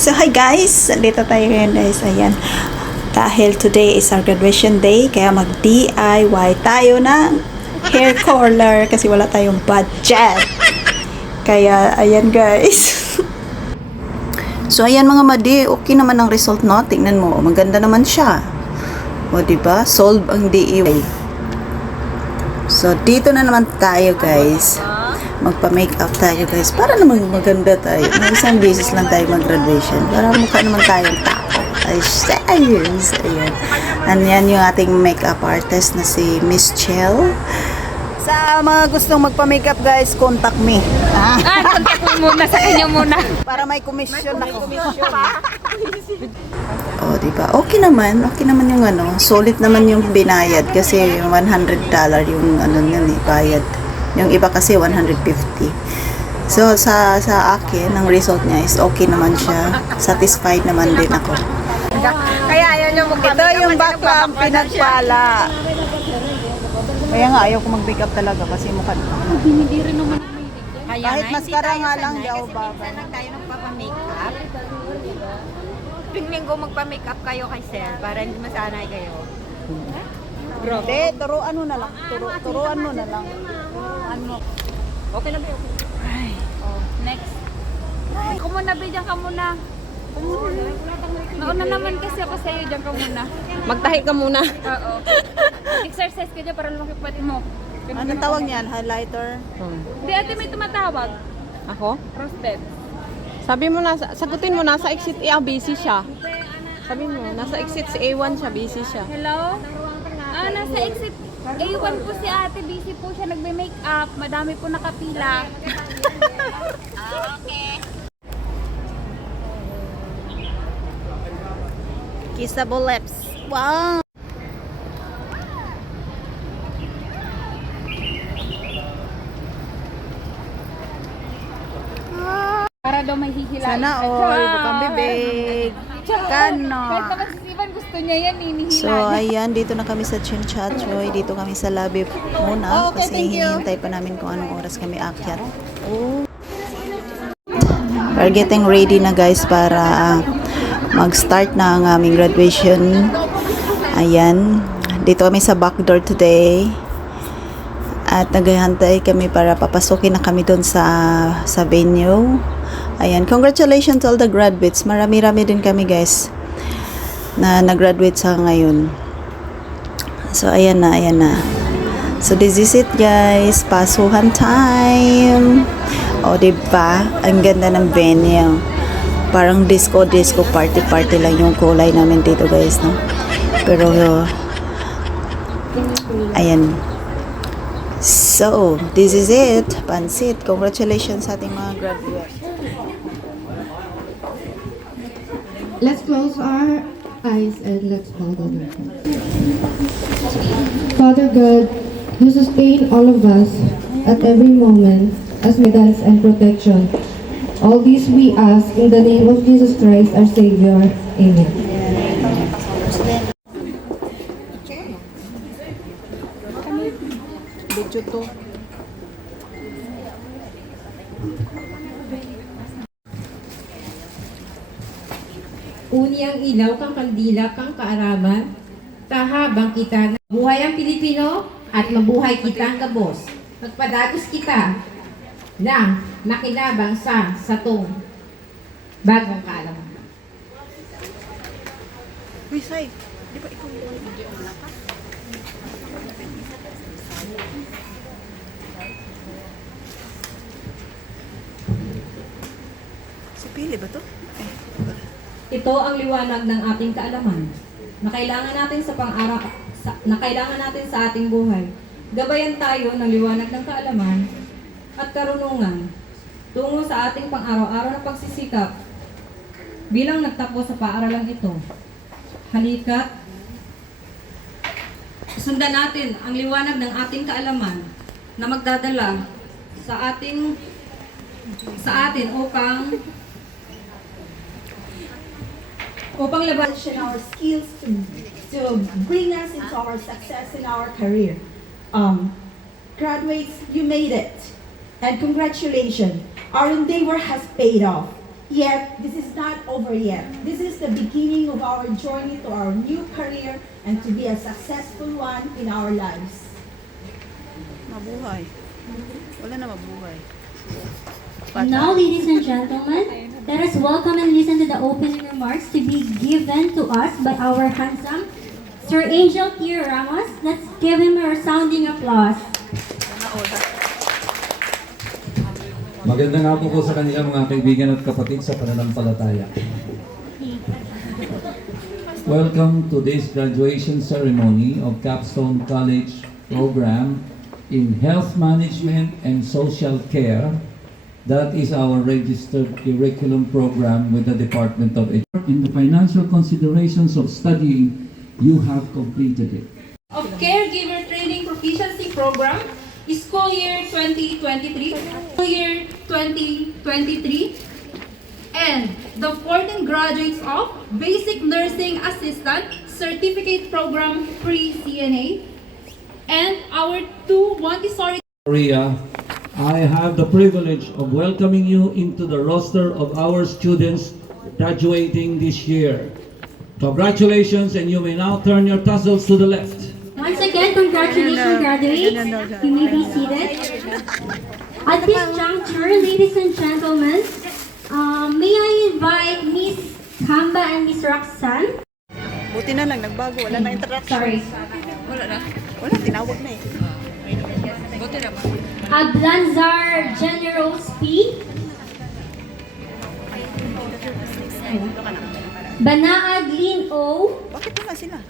So hi guys, dito tayo ngayon guys, ayan. Dahil today is our graduation day, kaya mag-DIY tayo ng hair color kasi wala tayong budget. Kaya ayan guys. So ayan mga madi, okay naman ang result no. Tingnan mo, maganda naman siya. O diba? Solve ang DIY. So dito na naman tayo guys. Magpa-makeup tayo guys para naman maganda tayo. Isang beses lang tayo mag-graduation para mukha naman tayong tao. Ay, serious. Ayan. And yan yung ating makeup artist na si Miss Chell. Sa mga gustong magpa-makeup guys, contact me. Contact mo muna sa kanya muna. Para may commission ako. Oh, diba? Okay naman yung ano. Solid naman yung binayad kasi $100 yung ano yun bayad. Yung iba kasi 150. So, sa akin, ang result niya is okay naman siya. Satisfied naman din ako. Kaya ayaw niyo mag-makeup. Ito yung bakla ang pinagpala. Kaya nga, ayaw ko mag-makeup talaga kasi mukha. Hindi rin naman Kahit maskara nga lang, di ako baba. babay. Kasi tayo nagpapa-makeup. Tuwing linggo magpa-makeup kayo kay Sel para hindi masanay kayo. Hindi, turuan mo na lang. Turuan mo na lang. Ano? Okay na ba? Okay. Oh, next. Ako muna, Be. Diyan ka muna. Nauna naman kasi ako sa'yo. Diyan ka muna. Magtahi ka muna. Oo. Exercise ka dyan para lumaki pati mo. Ano tawag niyan? Highlighter? Hindi, ate may tumatawag. Ako? Roasted. Sabi mo na, sagutin mo nasa exit A, busy siya. Sabi mo, nasa exit si A1 siya, busy siya. Hello? Nasa exit A1 po si ate. Busy po siya. Nagbe-makeup. Madami po nakapila. Okay. Kissable lips. Wow! Para daw may hihilain. Sana all, bukang bibig. Kano. Kahit naman si Steven gusto niya yan, hinihilain. So, ayan, dito na kami sa Chinchachoy. Dito kami sa lobby muna. Okay, kasi thank you. hinihintay pa namin kung anong oras kami akyat. Oh. We're getting ready na guys para mag-start na ang aming graduation. Ayan. Dito kami sa back door today. At naghihintay kami para papasukin na kami doon sa venue. Ayan, congratulations to all the graduates. Marami-rami din kami guys na nag-graduate sa ngayon. So, ayan na. So, this is it guys. Pasuhan time. O, diba? Ang ganda ng venue. Parang disco, party lang yung kulay namin dito guys, no? Pero, ayan. So, this is it. Pansit. Congratulations sa ating mga graduates. Let's close our eyes and let's bow down our heads. Father God, you sustain all of us at every moment as guidance and protection. All these we ask in the name of Jesus Christ, our Savior. Amen. Video to. Uni ang ilaw kang kandila kang kaaraman, tahabang kita na buhay ang Pilipino at mabuhay kita ang kabos. Magpadagos kita ng makinabang sa satong bagong kaalaman. Uy, Sai. Di ba ikaw yung video na ka? Si Pili ba to? Ito ang liwanag ng ating kaalaman na kailangan natin sa ating buhay. Gabayan tayo ng liwanag ng kaalaman at karunungan tungo sa ating pang-araw-araw na pagsisikap bilang nagtapos sa paaralang ito. Halika't sundan natin ang liwanag ng ating kaalaman na magdadala sa atin upang labanan our skills to bring us into our success in our career. Graduates, you made it. And congratulations. Our endeavor has paid off. Yet, this is not over yet. This is the beginning of our journey to our new career and to be a successful one in our lives. Mabuhay. Wala na mabuhay. Now, ladies and gentlemen, let us welcome and listen to the opening remarks to be given to us by our handsome Sir Angel T. Ramos. Let's give him a resounding applause. Magandang hapon po sa kanila mga kaibigan at kapatid sa pananampalataya. Welcome to this graduation ceremony of Capstone College program in Health Management and Social Care. That is our registered curriculum program with the Department of Education. In the financial considerations of studying, you have completed it. Of Caregiver Training Proficiency Program, school year 2023, school year 2023, and the 14 graduates of Basic Nursing Assistant Certificate Program Pre-CNA, and our 2 Montessori. Maria, I have the privilege of welcoming you into the roster of our students graduating this year. Congratulations, and you may now turn your tassels to the left. Once again, congratulations, graduates. You may be seated. At this juncture, ladies and gentlemen, may I invite Miss Kamba and Miss Roxanne? Buti na lang, nagbago. Wala na interaction. Sorry. Wala, tinawag na eh. Ablanzar Generals P. Banaag Lin O. Bakit wala sila?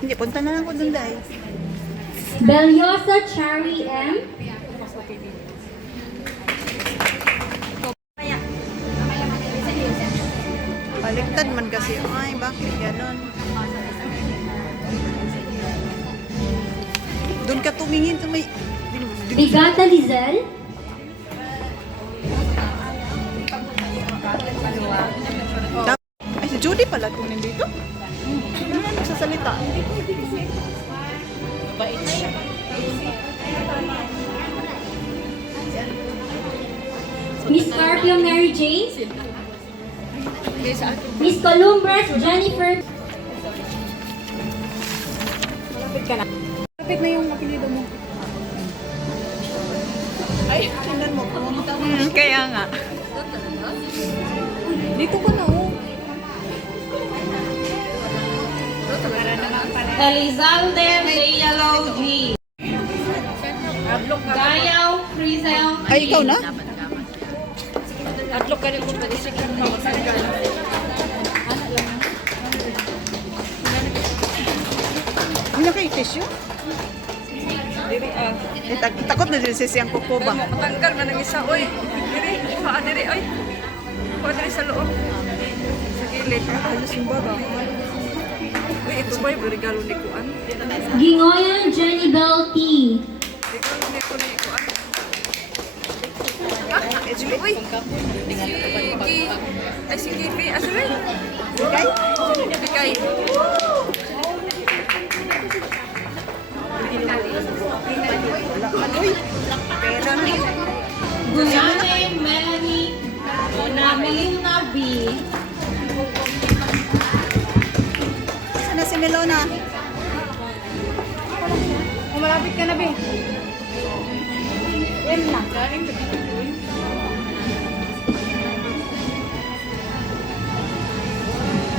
Hindi, punta na lang ko dun dahil. Belyosa Chari M. Baliktad man kasi. Ay, bakit ganon? Doon ka tumingin sa may... Bigata Lizel. Ay, si Judy pala tunin dito. Ano na nagsasalita? Miss Carpio Mary Jane. Miss Columbus Jennifer. Lapit na yung apelido mo. Ay, tingnan mo. Kaya nga. Dito ko na, oh. Elizalde Villalao G. Gayaw Frizel. Ay, ikaw na? Atlok ka rin kung pwede siya. Hindi na kayo tissue? Eh, takot na din siyang kuko ba? Matanggal na ng isa, oy. Diri, diri, oy. Diri sa loob. Sa gilid. Halos yung baba. Uy, ito ba yung regalo ni Kuan? Gingoyan Jenny Bell T. Regalo ni Kuan. Uy, ay si Kipi. Asa ba? Bigay? Bigay. Guyane Melanie Melina B. Saan na si Melona? Malapit ka na, be.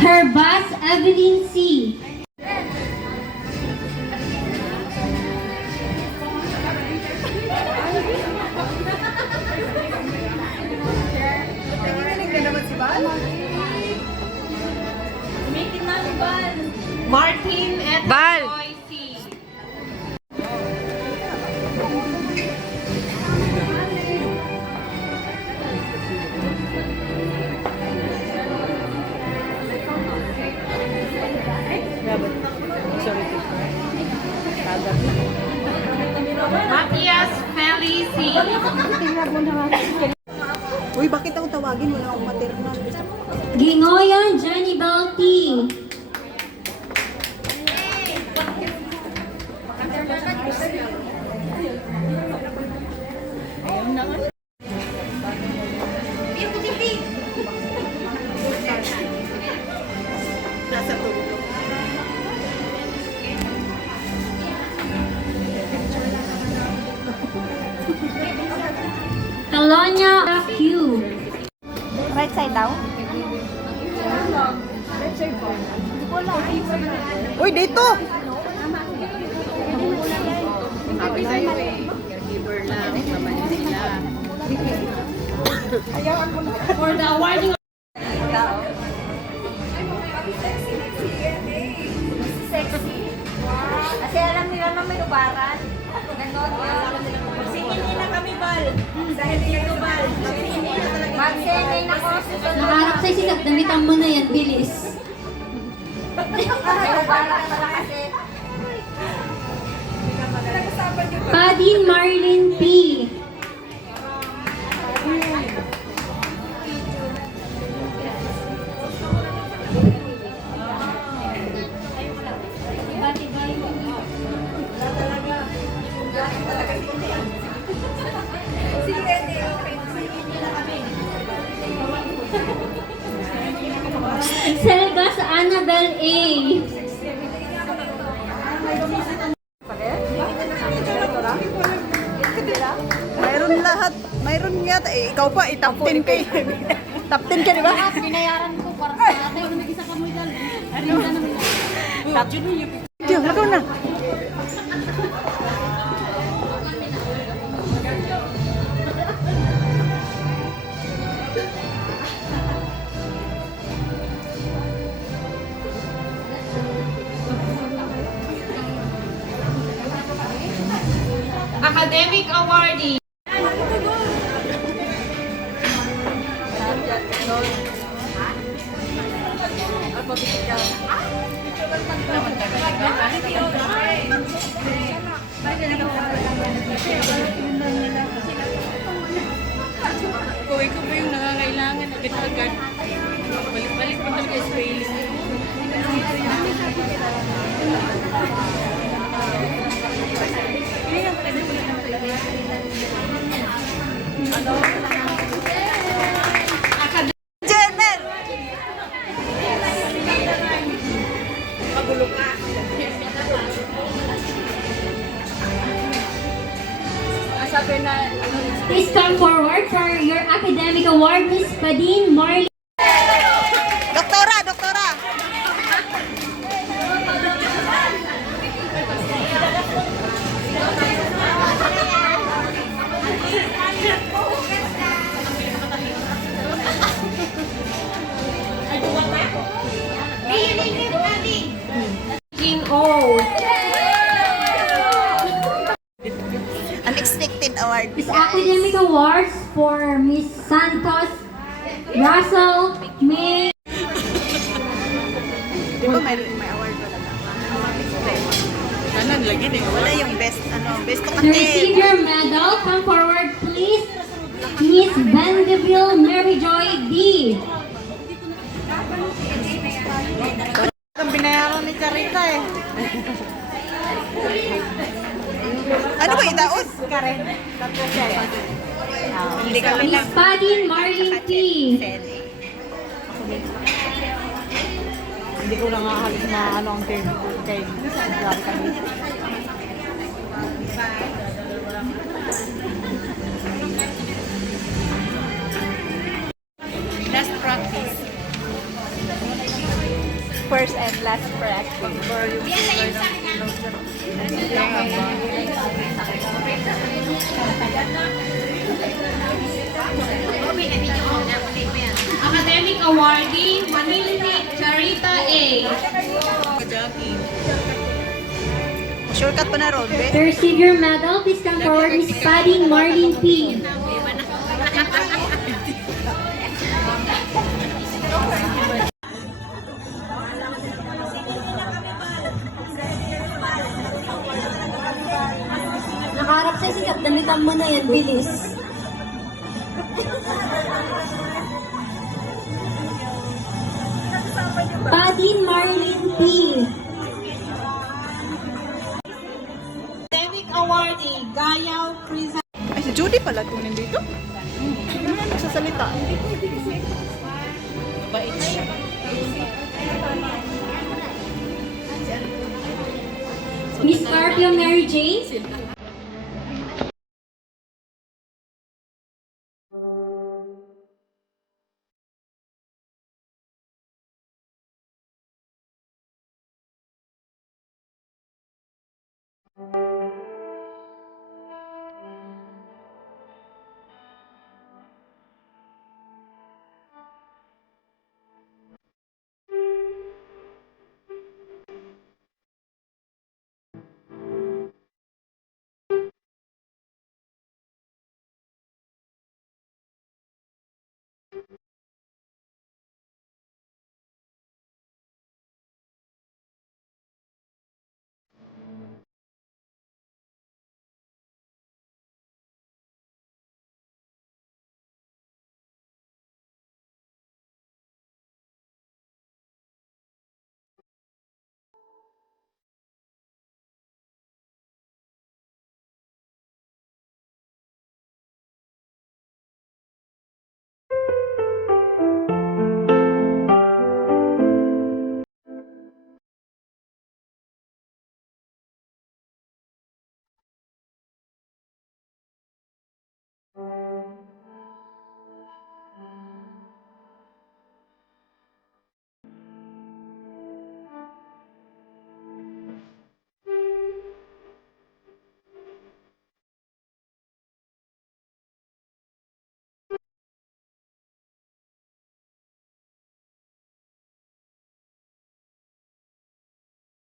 Herbas Evelyn C. Martin et Bal. C. Matias Felici. Uy, bakit ako tawag? tawagin mo na akong maternal. Gingoyan Jenny Bell T. Kalonya Q. Right side daw? Uy, dito! For the awarding Kasi alam nila na may lubaran. Ganon yun. Singin nila kami, Bal. Dahil dito, Bal. Mag-singin ako. Nakarap sa'yo sisak, damitan mo na yan, bilis. May lubaran pala kasi. Padin Marlin P. Selga sa Annabel A. Mayroon lahat. Mayroon yata. Eh, ikaw pa, top 10 ka eh. Top 10 ka, di ba? Binayaran ko para sa ate. Ano nag-isa ka mo dyan? Diyo, lako na. academic awardee. Kung ikaw ba yung nangangailangan agad-agad, balik-balik pa talaga sa feeling. Jenner! Please come forward for your academic award, Miss Padin Marley. Doktora, doktora! In O. Unexpected award. This academic awards for Miss Santos, Russell, May. Di ba may award pa lang? Kanan, lagi din. Wala yung best, best to To receive attend. your medal, come forward please. Miss Vanderbilt Mary Joy D. Ang binayaran ni Charita eh. Ano ba itaon? Karen. Tapos siya eh. Hindi kami Miss Padin Marlin P. Hindi ko lang halos na ang term kay grabe kami. Last practice. First and last practice. Academic awardee, Manilini Charita A. Shortcut pa na ron, be? To receive your medal, please come forward Miss Padin Marlin P. Nakaharap sa sikat, damitan mo na yan, bilis. Queen Marlene B. Civic awardee, Gayaw Prisa. Ay, si Judy pala ito nandito. Ano na nagsasalita? Miss Scorpio Mary Jane.